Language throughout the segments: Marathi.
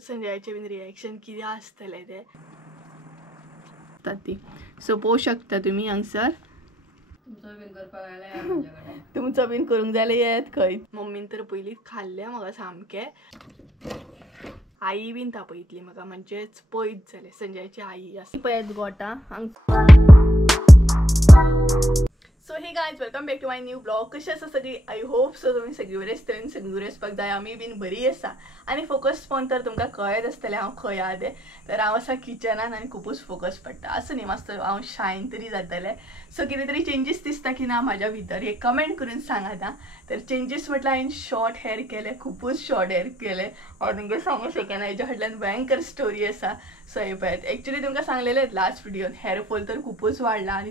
संजयाचे बीन रिएक्शन कितें आसतलें ते ती सो पळोवंक शकता तुमी हांगसर तुमचो बीन करूंक जाल्यार येत खंय मम्मीन तर पयलीं खाल्लें म्हाका सामकें आई बीन तापयतली म्हाका म्हणजेच पयत जालें संजयाची आई आसा पळयत गोठा so hey guys welcome back to my new blog कशी आसा सगळी आई होप सो तुमी सगळी बरी आसतली सगळी बरी आसपाक जाय आमी बीन बरी आसा आनी फोकस फोन तर तुमकां कळत आसतलें हांव खंय आहा तें तर हांव आसा किचनान आनी खुबूच फोकस पडटा आसूं न्ही मातसो हांव शायन तरी जातलें सो कितें तरी चेंजीस दिसता की ना म्हाज्या भितर हे कमेंट करून सांगात आं तर चेंजीस म्हटल्यार हांवें शॉर्ट हेअर केले खुबूच शॉर्ट हेअर केले हांव तुमकां सांगूंक शकना हेच्या फाटल्यान भयंकर स्टोरी आसा सो हे पळयात एक्चुअली तुमकां सांगलेलें लास्ट व्हिडिओन हेअर फॉल तर खूपच वाडला आनी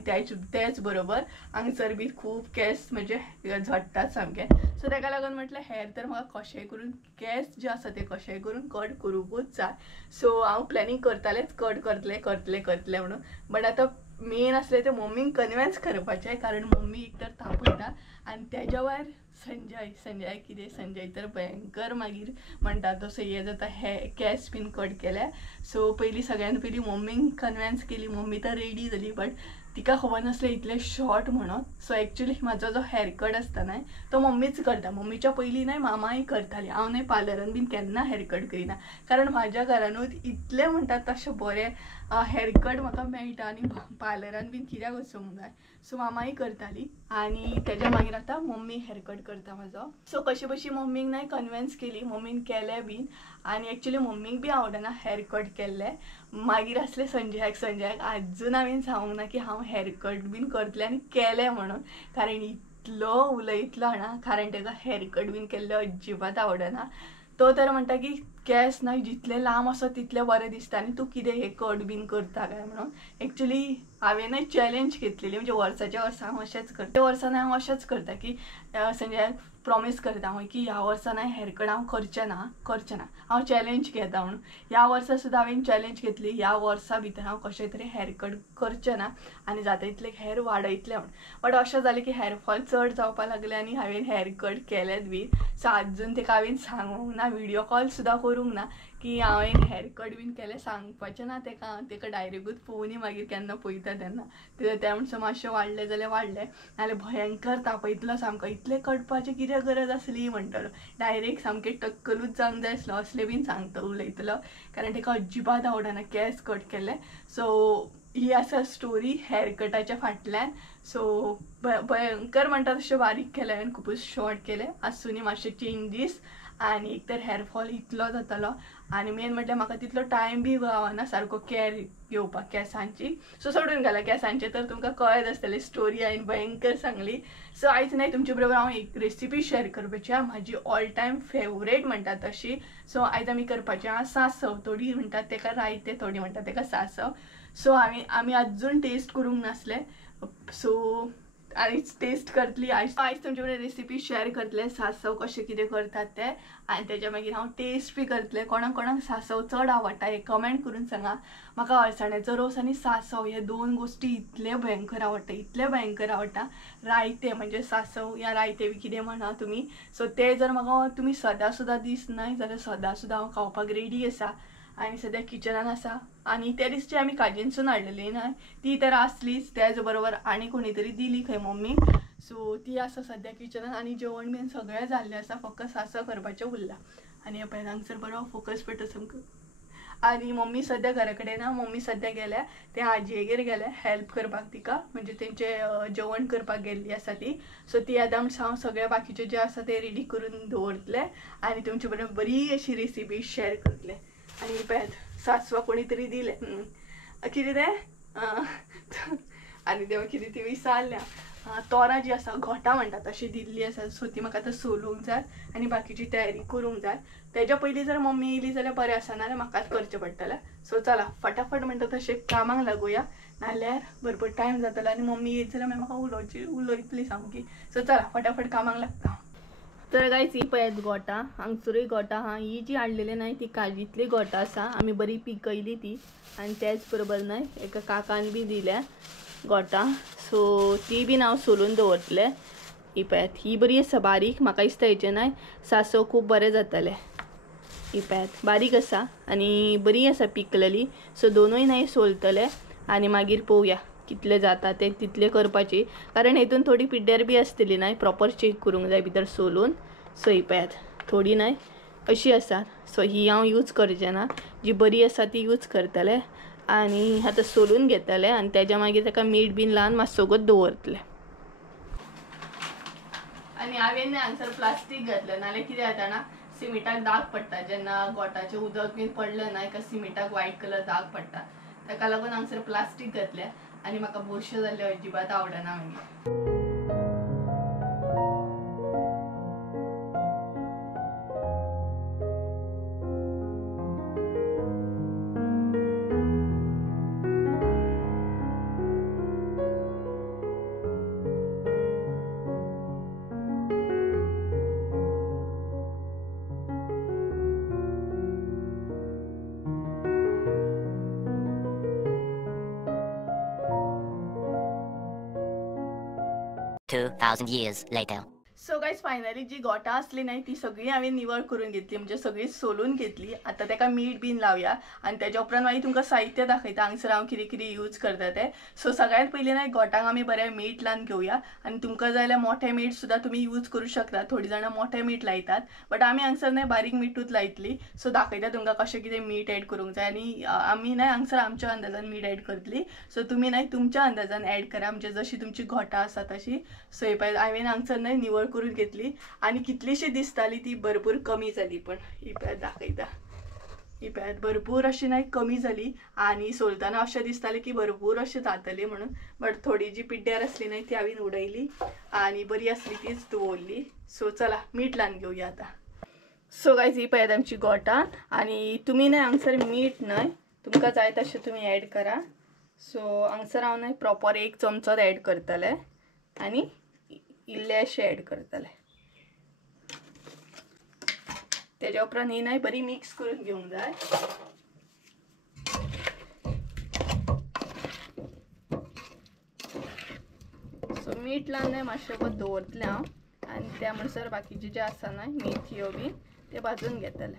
तेच बरोबर हांगसर बी खूब केस म्हणजे झडटात सामके सो ताका लागून म्हटलें हेअर तर म्हाका कशेंय करून केस जे आसा ते कशेंय करून कट करूंकूच जाय सो हांव प्लॅनिंग करतालेंच कट करतलें म्हणून बट आतां मेन आसलें तें मम्मीक कन्विन्स करपाचें कारण मम्मी एक तर तापयता आनी तेज्या भायर संजय कितें संजय तर भयंकर मागीर म्हणटा तसो हे जाता हे केस बीन कट केले सो पयलीं सगळ्यान पयलीं मम्मीक कन्विन्स केली मम्मी तर रेडी जाली बट तिका खबर नासलें इतलें शॉर्ट म्हणून सो एक्चुअली म्हाजो जो हेअर कट आसता न्हय तो मम्मीच करता मम्मीच्या पयलीं न्हय मामाय करताली हांव न्हय पार्लरान बीन केन्ना हेअर कट करिना कारण म्हाज्या घरानूच इतलें म्हणटात तशें बरें हेअर कट म्हाका मेळटा आनी पार्लरान बीन कित्याक वचूंक जाय सो मामाय करताली आनी तेज्या मागीर आतां मम्मी हेअर कट करता म्हाजो सो कशी मम्मीक न्हय कन्विन्स केली मम्मीन केलें बीन आनी एक्चुअली मम्मीक बी आवडना हेअर कट केल्लें मागीर आसलें संजयाक आजून हांवें सांगूंक ना की हांव हेअर कट बीन करतलें आनी केलें म्हणून कारण इतलो उलयतलो ना कारण ताका हेअर कट बीन केल्लें अजिबात आवडना तो तर म्हणटा की केस न्हय जितले लांब आसा तितलें बरें दिसता आनी तूं कितें हे कट बीन करता काय म्हणून एक्चुअली हांवें न्हय चॅलेंज घेतलेली म्हणजे वर्साच्या वर्सा हांव अशेंच करता त्या वर्सान हांव अशेंच करता की संजयाक प्रॉमीस करता हांव की ह्या वर्सान हेअर कट हांव करचें ना हांव चॅलेंज घेता म्हणून ह्या वर्सा सुद्दां हांवें चॅलेंज घेतली ह्या वर्सा भितर हांव कशें तरी हेअर कट करचें ना आनी जाता तितलें हेअर वाडयतलें म्हणून बट अशें जालें की हेअर फॉल चड जावपाक लागलें आनी हांवें हेअर कट केलेंच बी सो आजून ताका हांवें सांगूंक ना व्हिडिओ कॉल सुद्दां करूंक ना की हांवें हेअर कट बीन केलें सांगपाचें ना ताका डायरेक्टूच पळोवनी मागीर केन्ना पळयता तेन्ना त्या म्हणसर मातशें वाडलें जाल्यार वाडलें नाल्यार भयंकर तापयतलो सामको इतलें कटपाचें कितें गरज आसली म्हणटलो डायरेक्ट सामकें टक्कलूच जावंक जाय आसलो असलें बीन सांगता उलयतलो कारण ताका अजिबात आवडना केस कट केले सो ही आसा स्टोरी हेअर कटाच्या फाटल्यान सो भयंकर म्हणटा तशें बारीक केलें हांवें खुबूच शॉर्ट केलें आसुनी मातशे चेंजीस आनी एक तर हेअर फॉल इतलो जातालो आनी मेन म्हटल्यार म्हाका तितलो टायम बी गावना सारको कॅर घेवपाक केसांची सो सोडून घाला केसांचे तर तुमकां कळत आसतलें स्टोरी हांवें भयंकर सांगली सो आयज न्हय तुमचे बरोबर हांव एक रेसिपी शेअर करपाची आहा म्हाजी ऑल टायम फेवरेट म्हणटा तशी सो आयज आमी करपाचें आहा सांसव थोडी म्हणटात ताका रायतें थोडी म्हणटात ताका सांसव सो आमी आजून टेस्ट करूंक नासले सो आयज टेस्ट करतली आयज तुमचे कडेन रेसिपी शेअर करतलें सांसव कशें कितें करतात तें आनी तेच्या मागीर हांव टेस्ट बी करतलें कोणाक सांसव चड आवडटा हे कमेंट करून सांगा म्हाका अळसाण्याचो रोस आनी सांसव हे दोन गोश्टी इतले भयंकर आवडटा रायतें म्हणजे सांसव या रायतें बी कितें म्हणा तुमी सो ते जर म्हाका तुमी सदां सुद्दां दीस न्हय जाल्यार सदां सुद्दां हांव खावपाक रेडी आसा आनी सद्या किचनान आसा आनी त्या दिसची आमी काजीनसून हाडलेली न्हय ती तर आसलीच त्याच बरोबर आनी कोणी तरी दिली खंय मम्मी सो ती आसा सद्या किचनान आनी जेवण बीन सगळें जाल्लें आसा फक्त सांसव करपाचें उरलां आनी पळय हांगसर बरो फोकस पडटा सामको आनी मम्मी सद्या घरा कडेन ना मम्मी सद्या गेल्या ते आजयेगेर गेल्या हेल्प करपाक तिका म्हणजे तेंचें जेवण करपाक गेल्ली आसा ती सो ती आतां हांव सगळें बाकीचें जें आसा तें रेडी करून दवरतलें आनी तुमचे बरोबर बरी अशी रेसिपी शेअर करतलें आनी पळयात सांसवां कोणी तरी दिलें कितें तें आनी देवा कितें ती विसरल्या तोरां जी आसा घोटां म्हणटात तशी दिल्ली आसा सो ती म्हाका आतां सोलूंक जाय आनी बाकीची तयारी करूंक जाय तेच्या पयलीं जर मम्मी येयली जाल्यार बरें आसा नाल्यार म्हाकाच करचें पडटलें सो चला फटाफट म्हणटा तशें कामाक लागुया नाल्यार भरपूर टायम जातलो आनी मम्मी येयत जाल्यार म्हाका उलयतली सामकी सो चला फटाफट कामाक लागता तर गायज ही पळयात गोटां हांगसरूय गोटां आहा ही जी हाडलेली न्हय ती काजीतली गोटां आसा आमी बरी पिकयली ती आनी त्याच बरोबर न्हय एका काकान बी दिल्या गोटां सो ती बीन हांव सोलून दवरतलें ही पळयात ही बरी आसा बारीक म्हाका दिसता हेचें न्हय सांसव खूब बरें जातलें ही पळयात बारीक आसा आनी बरी आसा पिकलेली. सो दोनूय नाही सोलतले आनी मागीर पळोवया कितले जाता ते तितले करपाची, कारण हेतून थोडी पिड्ड्यार बी आसतली नाही प्रॉपर चेक करूंक जाय भितर सोलून. सो ही पळयात थोडी नाही अशी आसा. सो ही हांव यूज करचें ना, जी बरी आसा ती यूज करतले आनी आतां सोलून घेतले आनी तेज्या मागीर ताका मीठ बीन लावन मातसोगत दवरतले. आनी हांवें हांगसर प्लास्टीक घातलें, नाल्यार कितें जाता ना सिमिटाक दाग पडटा. जेन्ना गोठाचें उदक बीन पडलें ना एका सिमिटाक व्हायट कलर दाग पडटा, ताका लागून हांगसर प्लास्टीक घातलें आनी म्हाका बोश्यो जाल्यो अजिबात आवडना मागीर. 2,000 years later. So guys finally जी गोठा असली नाही ती सगळी हांवें निवळ करून घेतली, म्हणजे सगळी सोलून घेतली. आता ताका मीठ बीन लावया आनी तेज्या उपरांत मागीर तुमकां साहित्य दाखयता हांगसर हांव कितें कितें यूज करता तें. सो सगळ्यांत पयलीं ना गोठांक आमी बरें मीठ लावन घेवया आनी तुमकां जाय जाल्यार मोठें मीठ सुद्दां तुमी यूज करूं शकता. थोडी जाणां मोठें मीठ लायतात बट आमी हांगसर न्हय बारीक मीठूच लायतली. सो दाखयता तुमकां कशें कितें मीठ एड करूंक जाय आनी आमी न्हय हांगसर आमच्या अंदाजान मीठ एड करतली. सो तुमी न्हय तुमच्या अंदाजान एड करा, म्हणजे जशी तुमची गोठा आसा तशी. सो हे पळय हांवें हांगसर न्हय निवळ करून घेतली आनी कितलीशी दिसताली ती भरपूर कमी जाली. पण ही पळय दाखयता, ही पळय भरपूर अशी नाही कमी जाली आनी सोलतना अशें दिसतालें की भरपूर अशें जातली म्हणून. बट थोडी जी पिड्ड्यार असली नाही ती हांवें उडयली आनी बरी असली तीच दवरली. सो चला मीठ लावन घेवया आता. सो गायज ही पळय आमची गोठा आनी तुमी न्हय हांगसर मीठ न्हय तुमकां जाय तशें तुमी एड करा. सो हांगसर हांव न्हय प्रॉपर 1 चमचो एड करतले आनी इल्लेशें एड करतले. तेज्या उपरांत ही न्हय बरी मिक्स करून घेवंक जाय. सो मीठ लावन न्हय मातशें दवरतलें हांव आनी त्या म्हणसर बाकीचे जे आसा न्हय मेथयो बी ते भाजून घेतले.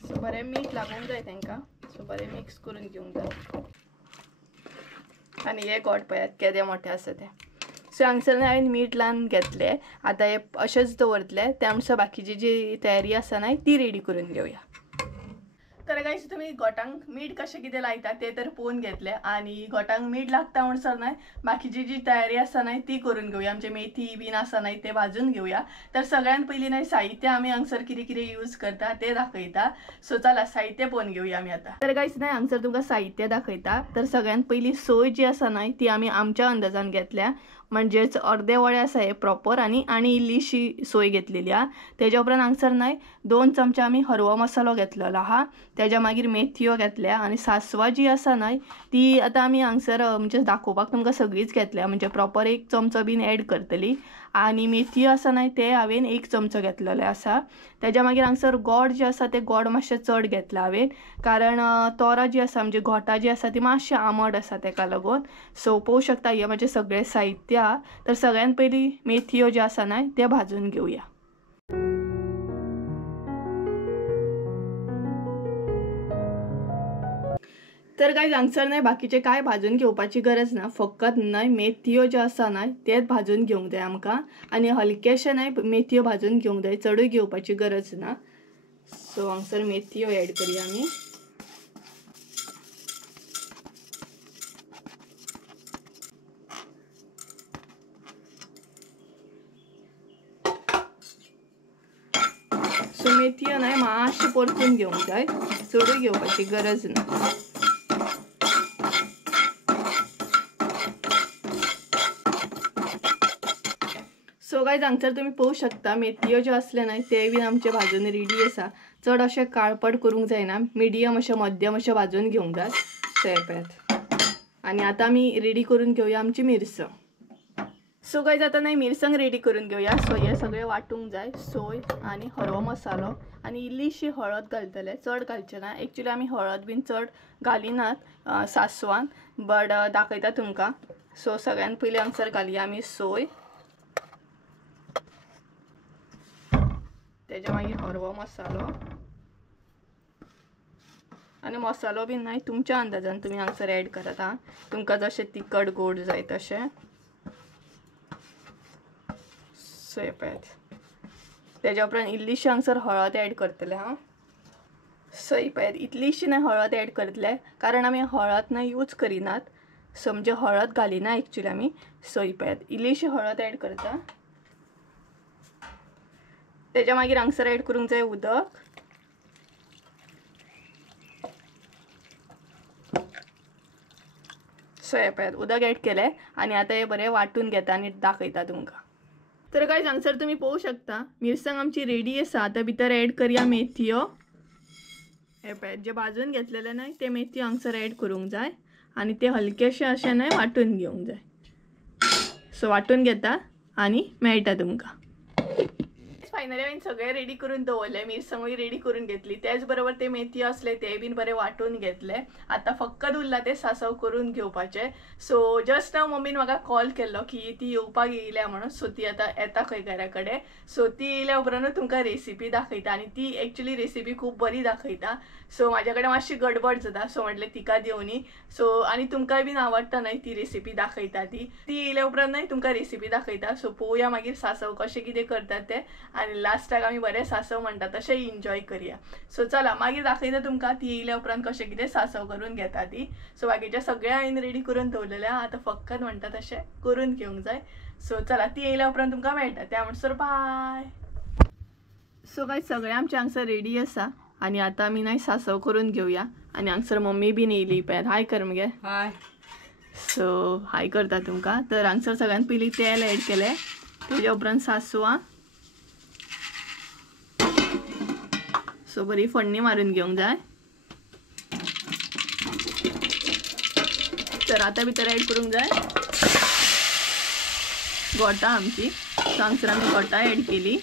सो बरें मीठ लागूंक जाय तांकां. सो बरें मिक्स करून घेवंक जाय आनी हे गोठ पळयात केदें मोठें आसा तें. सो हांगसर हांवें मीठ लावन घेतले. आतां हे अशेंच दवरतले, त्या म्हणसर बाकीची जी तयारी आसा न्हय ती रेडी करून घेवया. तर गायज तुमी गोठांक मीठ कशें कितें लायता ते तर पळोवन घेतले आनी गोठांक मीठ लागता म्हणसर न्हय बाकीची जी तयारी आसा न्हय ती करून घेवया. म्हणजे मेथी बीन आसा न्हय ते भाजून घेवया. तर सगळ्यांत पयलीं न्हय साहित्य आमी हांगसर कितें कितें यूज करता ते दाखयता. सो चला साहित्य पळोवन घेवया आमी आतां. तर गायज न्हय हांगसर तुमकां साहित्य दाखयता. तर सगळ्यांत पयलीं सोय जी आसा न्हय ती आमी आमच्या अंदाजान घेतल्या, म्हणजेच अर्दे वडे आसा हे प्रॉपर आनी इल्लीशी सोय घेतलेली आहा. तेज्या उपरांत हांगसर न्हय 2 चमचे आमी हरवो मसालो घेतलेलो आहा. तेज्या मागीर मेथयो घेतल्या आनी सासवां जी आसा न्हय ती आतां आमी हांगसर म्हणजे दाखोवपाक तुमकां सगळीच घेतल्या, म्हणजे प्रॉपर 1 चमचो बीन एड करतली. आनी मेथयो आसा न्हय ते हांवें 1 चमचो घेतलेले आसा. तेज्या मागीर हांगसर गोड जे आसा ते गोड मातशें चड घेतला हांवें, कारण तोरां जी आसा म्हणजे गोठा जी आसा ती मातशें आंबट आसा तेका लागून. सो पळोवंक शकता हे म्हणजे सगळें साहित्य आहा. तर सगळ्यांत पयलीं मेथयो जे आसा न्हय ते भाजून घेवया. तर गायज हांगसर न्हय बाकीचे काय भाजून घेवपाची गरज ना, फकत न्हय मेथयो ज्यो आसा न्हय तेच भाजून घेवंक जाय आमकां आनी हलकेशे न्हय मेथयो भाजून घेवंक जाय, चडूय घेवपाची गरज ना. सो हांगसर मेथयो एड करया आमी. सो मेथयो न्हय मातशें परतून घेवंक जाय, चडूय घेवपाची गरज ना. सो गायज हांगसर तुमी पळोवंक शकता मेथयो ज्यो असले न्हय ते बीन आमचे भाजून रेडी आसा. चड अशें काळपट करूंक जायना, मिडियम अशें मध्यम अशें भाजून घेवंक जाय. सो हे पळयात आनी आतां आमी रेडी करून घेवया आमची मिरसांग. सो गायज आतां न्हय मिरसांग रेडी करून घेवया. सो हे सगळें वांटूंक जाय, सोय आनी हरवो मसालो आनी इल्लीशी हळद घालतले, चड घालचे ना. एक्चुली आमी हळद बीन चड घालिनात सासवान, बट दाखयता तुमकां. सो सगळ्यांत पयलीं हांगसर घालया आमी सोय तेच्या मागीर हरवो मसालो आणि मसालो बी नाही तुमच्या अंदाजान तुम्ही हांगसर ऍड करात हा तुमका जशें तिखट गोड जाय तशें सो हे पळयात तेच्या उपरांत इल्लीशी हांगसर हळद ऍड करतले हा सो ही पळयात इतलीशी नाही हळद ऍड करतले कारण आमी हळद नाही यूज करिनात सो म्हणजे हळद घालिना एक्चुअली आमी सो ही पळयात इल्लीशी हळद ऍड करता तेच्या मागीर हांगसर ऍड करूंक जाय उदक सो हे पळयात उदक ऍड केले आणि आता हे बरे वाटून घेता आणि दाखयता तुमकां तर गायज हांगसर तुम्ही पळोवंक शकता मिरसांग आमची रेडी आसा आता भितर ऍड करूया मेथयो हे पळयात जे भाजून घेतलेले नाही ते मेथयो हांगसर ऍड करूंक जाय आणि ते हलकेशे अशें नाही वाटून घेवंक जाय सो वाटून घेता आणि मेळटा तुमकां फायनली हांवें सगळें रेडी करून दवरलें मिरसांगूय रेडी करून घेतली त्याच बरोबर ते मेथी असले ते बीन बरे वाटून घेतले आता फक्त उरला ते सासव करून घेवपाचे सो जस्ट नाव मम्मीन म्हाका कॉल केल्लो की ती येवपाक येयल्या म्हणून सो ती आता येता खंय घरा कडेन सो ती येयल्या उपरांतूच तुमकां रेसिपी दाखयता आणि ती एक्चुअली रेसिपी खूब बरी दाखयता सो म्हाज्या कडेन मातशी गडबड जाता सो म्हटलें तिका दिवनी सो आणि तुमकांय बीन आवडटा न्हय ती रेसिपी दाखयता ती येयल्या उपरांत न्हय तुमकां रेसिपी दाखयता सो पळोवया मागीर सासव कशें कितें करतात ते आणि लास्टाक आमी बरें सासव म्हणटा तशें एन्जॉय करया सो चला मागीर दाखयता तुमकां ती येयल्या उपरांत कशें कितें सासव करून घेता ती सो बाकीचें सगळें हांवें रेडी करून दवरलेलें आतां फकत म्हणटा तशें करून घेवंक जाय सो चला ती येयल्या उपरांत तुमकां मेळटा त्या म्हणसर बाय सो गायज सगळें आमचें हांगसर रेडी आसा आणि आता आमी नाही सासव करून घेवया आणि हांगसर मम्मी बीन येयली पळयात हाय कर मगे हाय सो हाय करता तुमकां तर हांगसर सगळ्यान पयलीं तेल ऍड केलें तेच्या उपरांत सासवां सो बरी फोडणी मारून घेवंक जाय तर आता भितर ऍड करूंक जाय गोटा आमची सो हांगसर आमी गोटा ऍड केली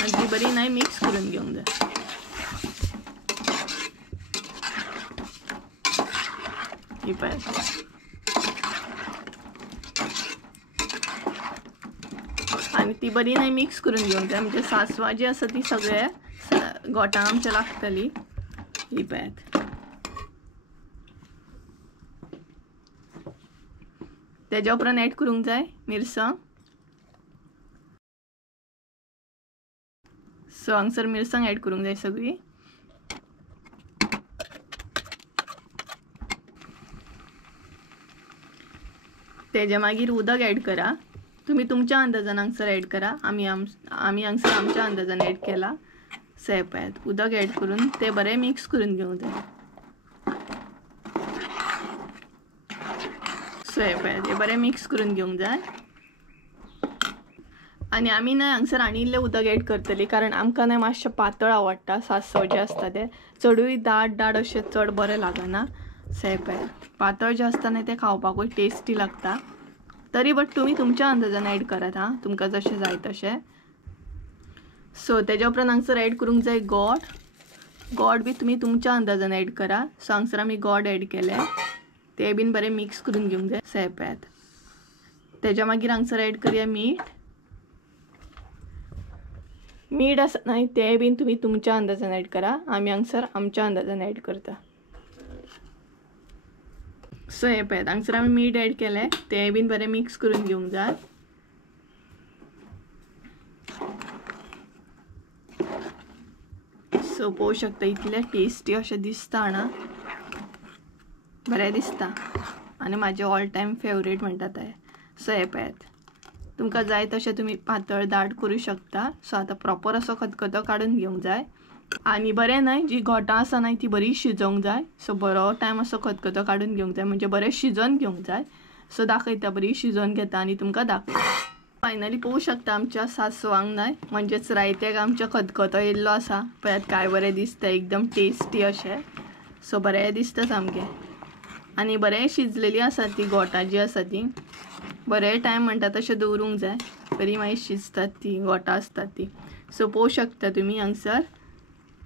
आणि ती बरी नाही मिक्स करून घेवंक जाय ही पळयात आणि ती बरी नाही मिक्स करून घेवंक जाय म्हणजे सासवां जी आसा ती सगळे गोटा आमच्या लागतली ही पळयात तेच्या उपरांत ऍड करूंक जाय मिरसांग सो हांगसर मिरसांग ऍड करूंक जाय सगळी तेच्या मागीर उदक ऍड करा तुम्ही तुमच्या अंदाजान हांगसर ऍड करा आमी हांगसर आमच्या अंदाजान ऍड केला सो हे पळयात उदक ऍड करून ते बरें मिक्स करून घेवंक जाय सो हे पळयात हे बरें मिक्स करून घेवंक जाय आणि आमी न्हय हांगसर आनी इल्लें उदक ऍड करतली कारण आमकां न्हय मातशें पातळ आवडटा सासव जे आसता ते चडूय दाट अशें चड बरें लागना सो हे पळयात पातळ जे आसता न्हय ते खावपाकूय टेस्टी लागता तरी बट तुम्ही तुमच्या अंदाजान ऍड करात हा तुमकां जशें जाय तशें सो तेच्या उपरांत हांगसर ऍड करूंक जाय गोड बी तुम्ही तुमच्या अंदाजान ऍड करा सो हांगसर आमी गोड ऍड केले ते बीन बरें मिक्स करून घेवंक जाय सो हे पळयात तेच्या मागीर हांगसर ऍड करूया मीठ आसा न्हय ते बीन तुम्ही तुमच्या अंदाजान ऍड करा आमी हांगसर आमच्या अंदाजान ऍड करता सो हे पळयात हांगसर आमी मीठ ऍड केले ते बीन बरें मिक्स करून घेवंक जाय सो पळोवंक शकता इतले टेस्टी अशें दिसता ना बरें दिसता आनी म्हाजें ऑल टायम फेवरेट म्हणटा तें सो हे पळयात तुमकां जाय तशें तुमी पातळ दाट करूं शकता सो आतां प्रॉपर असो खतखतो काडून घेवंक जाय आणि बरें न्हय जी गोटां आसा न्हय ती बरी शिजोवंक जाय सो बरो टायम असो खतखतो काडून घेवंक जाय म्हणजे बरें शिजोवन घेवंक जाय सो दाखयता बरी शिजोवन घेता आनी तुमकां दाखयता फायनली पळोवंक शकता आमच्या सासवांक न्हय म्हणजेच रायत्याक आमच्या खतखतो येयल्लो आसा पळयात काय बरें दिसता एकदम टेस्टी अशें सो बरें दिसता सामकें आनी बरें शिजलेली आसा ती गोटां जी आसा ती बरें टायम म्हणटा तशें दवरूंक जाय बरी मागीर शिजतात ती गोटां आसतात ती सो पळोवंक शकता तुमी हांगसर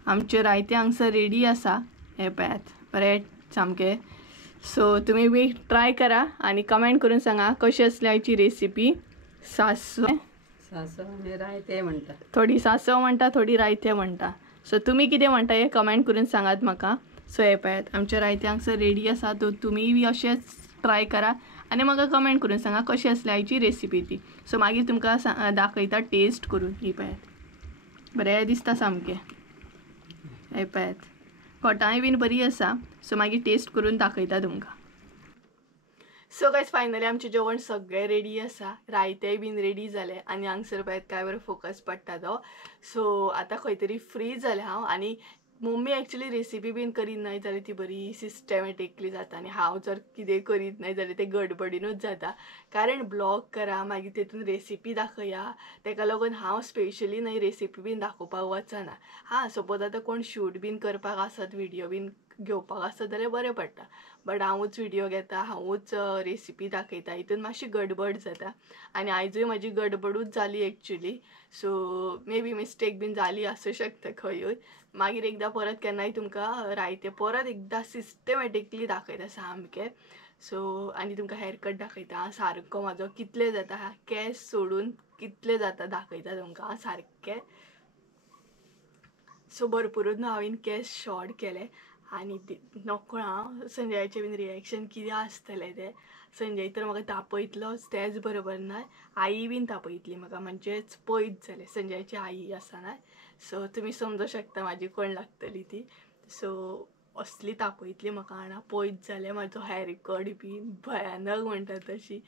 आमचे रायते हांगसर रेडी आसा हे पळयात बरें सामकें सो तुमी बी ट्राय करा आणि कमेंट करून सांगा कशी असली आयची रेसिपी सासव आनी रायते म्हणटा. थोडी सासव म्हणटा, थोडी रायते म्हणटा. सो तुम्ही कितें म्हणटा हे कमेंट करून सांगात म्हाका. सो हे पळयात आमच्या रायते हांगसर रेडी आसा. तो तुमी बी अशेंच ट्राय करा आनी म्हाका कमेंट करून सांगा कशी आसली आयची रेसिपी ती. सो मागीर तुमकां दाखयता टेस्ट करून. ही पळयात बरें दिसता सामकें. हे पळयात खोटांय बीन बरी आसा. सो मागीर टेस्ट करून दाखयता तुमकां. सो गायज फायनली आमचें जेवण सगळें रेडी आसा. रायतेय बीन रेडी जालें आनी हांगसर पळयात काय बरो फोकस पडटा तो. सो आतां खंय तरी फ्री जालें हांव. आनी मम्मी एक्चुअली रेसिपी बीन करीत नाही जाल्यार ती बरी सिस्टमॅटिकली जाता. आनी हांव जर कितें करीत नाही जाल्यार तें गडबडीनूच जाता. कारण ब्लॉग करा मागीर तेतून रेसिपी दाखया, तेका लागून हांव स्पेशली न्हय रेसिपी बीन दाखोवपाक वचना. हां सपोज आतां कोण शूट बीन करपाक आसत, व्हिडिओ बीन घेवपाक आसत जाल्यार बरें पडटा. बट हांवूच व्हिडिओ घेता, हांवूच रेसिपी दाखयता, हितून मातशी गडबड जाता. आनी आयजूय म्हाजी गडबडूच जाली actually. So maybe mistake बीन जाली आसूं शकता खंयूय. मागीर एकदां परत केन्नाय तुमकां रायते परत एकदां सिस्टमॅटिकली दाखयता सामकें. सो आनी तुमकां हेअरकट दाखयता सारको म्हाजो कितले जाता, केस सोडून कितले जाता दाखयता तुमकां सारकें. सो भरपूरूच न्हू हांवें केस शॉर्ट केले. आनी नकळो हांव संजयाचें बीन रिएक्शन कितें आसतलें तें. संजय तर म्हाका तापयतलोच तेंच बरोबर ना, आई बीन तापयतली म्हाका. म्हणजेच पयत जालें संजयाची आई आसा ना. सो तुमी समजूं शकता म्हाजी कोण लागतली ती. सो असली तापयतली म्हाका आनी पयत जालें म्हाजो हेअरकट बीन भयानक म्हणटा तशी.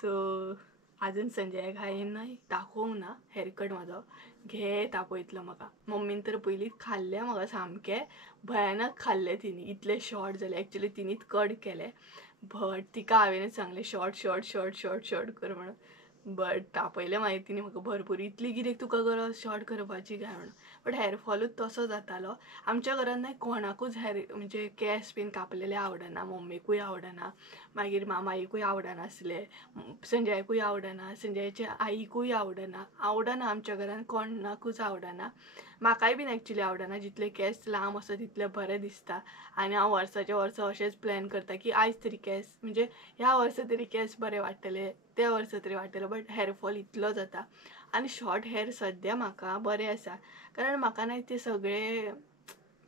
सो आजून संजयाक हांवें दाखोवंक ना हेअरकट म्हाजो. घे तापयतलो म्हाका. मम्मीन तर पयलींच खाल्लें म्हाका सामकें भयानक खाल्लें तिणी. इतले शॉर्ट जाले एक्चुअली तिणीच कट केले. बट तिका हांवेनच सांगलें short short short short short कर म्हणून. बट तापयलें मागीर तिणी म्हाका भरपूर. इतली कितें तुका गरज शॉर्ट करपाची काय म्हणून. बट हेअरफॉलूच तसो जातालो. आमच्या घरान कोणाकूच म्हणजे केस बीन कापलेले आवडना. मम्मीकूय आवडना, मागीर मामाईकूय आवडनासले, संजयाकूय आवडना, संजयाच्या आईकूय आवडना. आमच्या घरान कोणाकूच आवडना. म्हाकाय बीन एक्चुअली आवडना. जितले केस लांब आसा तितले बरें दिसता. आनी हांव वर्साच्या वर्सा अशेंच प्लॅन करता की आयज तरी केस म्हणजे ह्या वर्सा तरी केस बरें वाडटले, त्या वर्सा तरी वाडटले. बट हेअरफॉल इतलो जाता. आनी शॉर्ट हेअर सद्या म्हाका बरें आसा. कारण म्हाका न्हय ते सगळे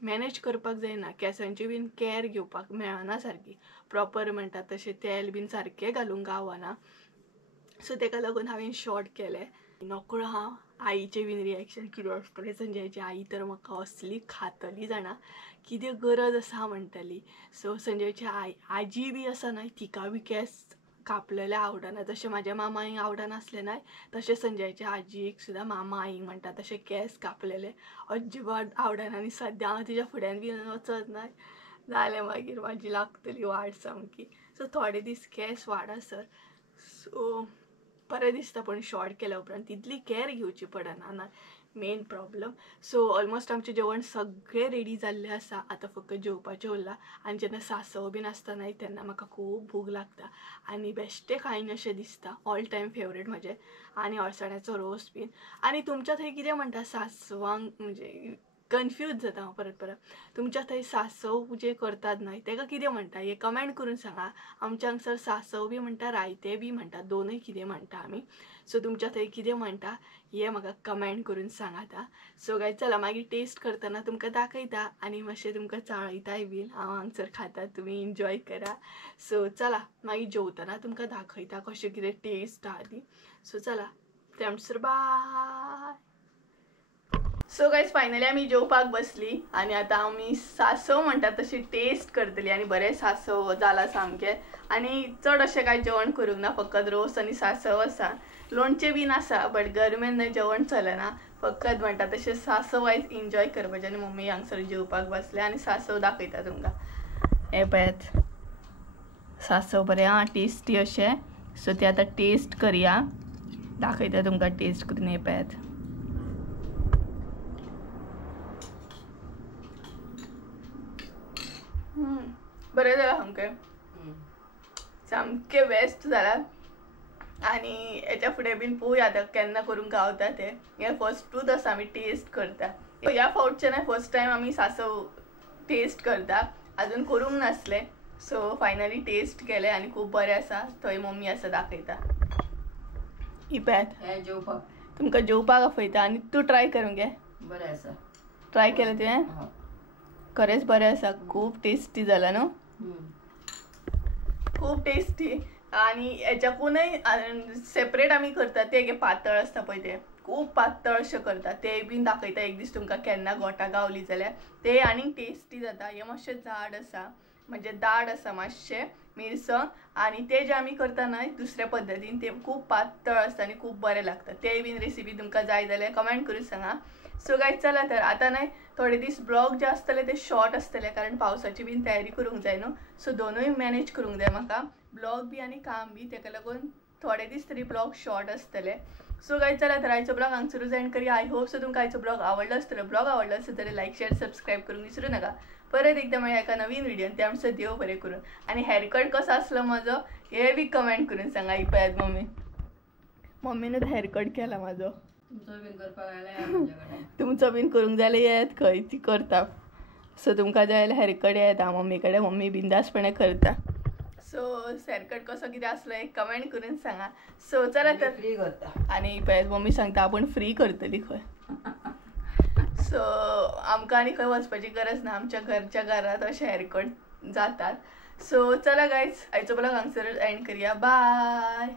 मॅनेज करपाक जायना. केसांची बीन कॅर घेवपाक मेळना सारकी प्रॉपर म्हणटा तशें. तेल बीन सारकें घालूंक गावना. सो तेका लागून हांवें शॉर्ट केलें. नकळो हांव आईचें बीन रिएक्शन कितें आसतलें. संजयाची आई तर म्हाका असली खातली जाणा, कितें गरज आसा म्हणटली. सो संजयाची आजी बी आसा न्हय तिका बी केस कापलेले आवडना. जशें म्हाज्या मामाईक आवडनासलें न्हय तशें संजयाच्या आजयेक सुद्दां मामा आईक म्हणटा तशें केस कापलेले अजिबात आवडना. आनी सद्या हांव तिच्या फुड्यान बीन वचत न्हय जालें मागीर म्हाजी लागतली वाट सामकी. सो थोडे दीस केस वाडसर सो बरें दिसता. पण शॉर्ट केल्या उपरांत तितली कॅर घेवची पडना ना मेन प्रॉब्लम. सो ऑलमोस्ट आमचें जेवण सगळें रेडी जाल्लें आसा. आतां फक्त जेवपाचें उरलां. आनी जेन्ना सासव बीन आसता न्हय तेन्ना म्हाका खूब भूक लागता आनी बेश्टें खायन अशें दिसता. ऑल टायम फेवरेट म्हजें. आनी अळसाण्याचो रोस बीन. आनी तुमच्या थंय कितें म्हणटा सासवांक म्हणजे कन्फ्यूज जाता हांव परत. तुमच्या थंय सासव जे करतात न्हय तेका कितें म्हणटा हे कमेंट करून सांगा. आमच्या हांगसर सासव बी म्हणटा, रायते बी म्हणटा, दोनूय कितें म्हणटा आमी. सो तुमच्या थंय कितें म्हणटा हे म्हाका कमेंट करून सांगाता. सो गायज चला मागीर टेस्ट करतना तुमकां दाखयता आनी मातशें तुमकां चाळयताय बीन. हांव हांगसर खाता, तुमी एन्जॉय करा. सो चला मागीर जेवतना तुमकां दाखयता कशें कितें टेस्ट आहा ती. सो चला ते आमचर बाय. सो गायज फायनली आमी जेवपाक बसली आनी आतां आमी सासव म्हणटा तशी टेस्ट करतली. आनी बरें सासव जाला सामकें. आनी चड अशें कांय जेवण करूंक ना, फकत रोस आनी सासव आसा. लोणचें बीन आसा बट गरमेन न्हय जेवण चलना. फकत म्हणटा तशें सासव आयज एन्जॉय करपाचें. आनी मम्मी हांगसर जेवपाक बसले आनी सासव दाखयता तुमकां. हे पळयात सासव बरें आं टेस्टी अशें. सो ते आतां टेस्ट करया, दाखयता तुमकां टेस्ट करून. हे पळयात बरें जालां सामकें बेस्ट जालां. आनी हेच्या फुडें बीन पळोवया आतां केन्ना करूंक गावता तें. हें फस्टूच आसा आमी टेस्ट करता. ह्या फावटचें न्हय फर्स्ट टायम आमी सासव टेस्ट करता. अजून करूंक नासलें. सो फायनली टेस्ट केलें आनी खूब बरें आसा. थंय मम्मी आसा दाखयता. ही पळयात जेवपाक तुमकां जेवपाक आपयता आनी तूं ट्राय करूंक घे. बरें आसा. ट्राय केलें तुवें? हय. खरेंच बरें आसा. खूब टेस्टी जाला न्हू. खूब टेस्टी. आणि हेच्याकूनय सेपरेट आमी करतात ते पातळ आसता पळय ते खूब पातळ अशें करतात ते बीन दाखयता एक दीस तुमकां केन्ना गोठा गावली जाल्यार ते आनीक टेस्टी जाता. हे मातशें जाड आसा म्हणजे दाट आसा मातशें मिरसांग आणि ते जे आमी करता न्हय दुसऱ्या पद्दतीन ते खूब पातळ आसता आनी खूब बरें लागता. तेय बीन रेसिपी तुमकां जाय जाल्यार कमेंट करून सांगा. सो गायज चला तर आता न्हय थोडे दीस ब्लॉग जे आसतले ते शॉर्ट आसतले कारण पावसाची बीन तयारी करूंक जाय न्हू. सो दोनूय मॅनेज करूंक जाय म्हाका ब्लॉग बी आनी काम बी ताका लागून थोडे दीस तरी ब्लॉग शॉर्ट आसतले. सो गायज चला तर आयचो ब्लॉग हांगसरूच एंड करूया. आय होप सो तुमकां आयचो ब्लॉग आवडलो आसतलो. ब्लॉग आवडलो आसत जाल्यार लायक शेअर सबस्क्राईब करूंक विसरू नका. परत एकदा मेळया एका नवीन व्हिडिओन. ते आमचं देव बरें करून. आणि हेअरकट कसो आसलो म्हजो हे बी कमेंट करून सांगा. पळयात मम्मीनच हेअरकट केला म्हाजो. तुमचो बीन करूंक जाल्यार येयात खंय ती करता. सो तुमकां जाय जाल्यार हेअरकट येता मम्मी कडेन. मम्मी बिंदासपणे करता. सो हेअरकट कसो कितें आसलो एक कमेंट करून सांगा. सो चला तर फ्री करता. आणि पळयात मम्मी सांगता आपण फ्री करतली खंय. सो आमकां आनी खंय वचपाची गरज ना. आमच्या घरच्या घरात अशे हेअरकट जातात. सो चला गायज आयचो ब्लॉग हांगसर एंड करूया. बाय.